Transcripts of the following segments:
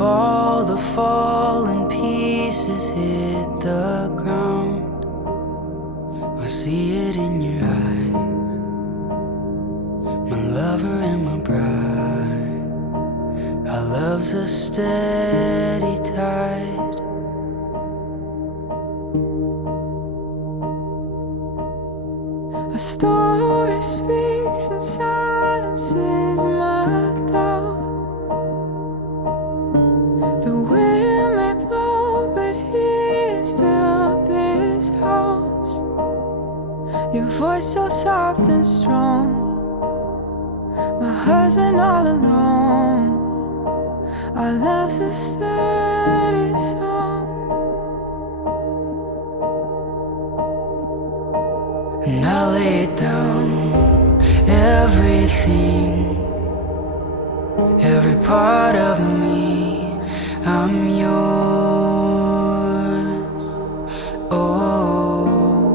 fall, the fallen pieces hit the ground. I see it in your eyes, my lover and my bride. Our love's a steady tide. A story speaks and silences my doubt. The wind may blow, but he's built this house. Your voice so soft and strong, my husband all alone. Our love's a steady song. And I lay down everything, every part of me. I'm yours. Oh,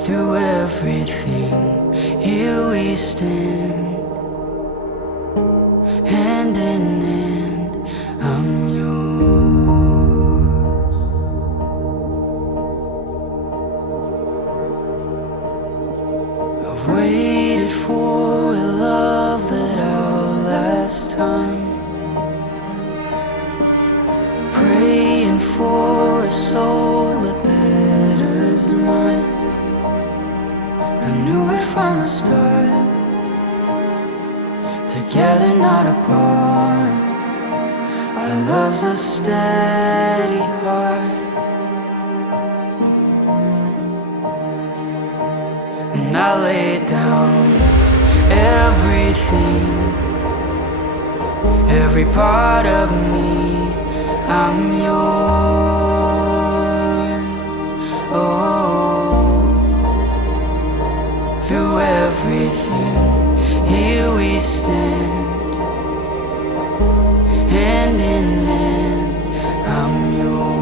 through everything, here we stand, hand in hand. I'm yours. I've waited for a love that outlasts time, praying for a soul that betters than mine. I knew it from the start, together not apart. Our love's a steady heart. And I lay down everything, every part of me. I'm yours. Oh, through everything, here we stand, hand in hand. I'm yours.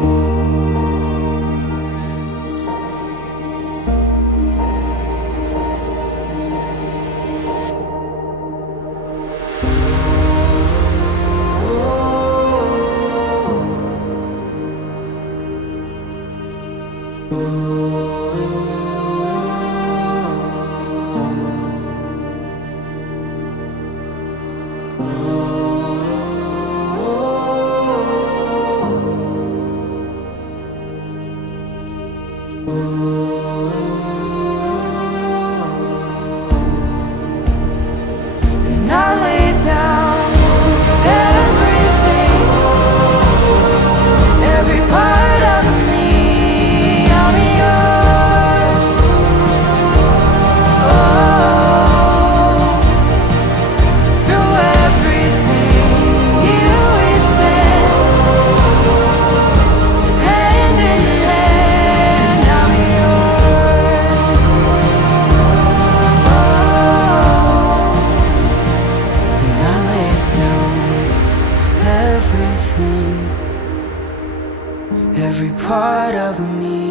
And I lay down everything, every part of me. I'm yours. Oh, through everything, here we stand, hand in hand. I'm yours. And I lay down everything, every part of me.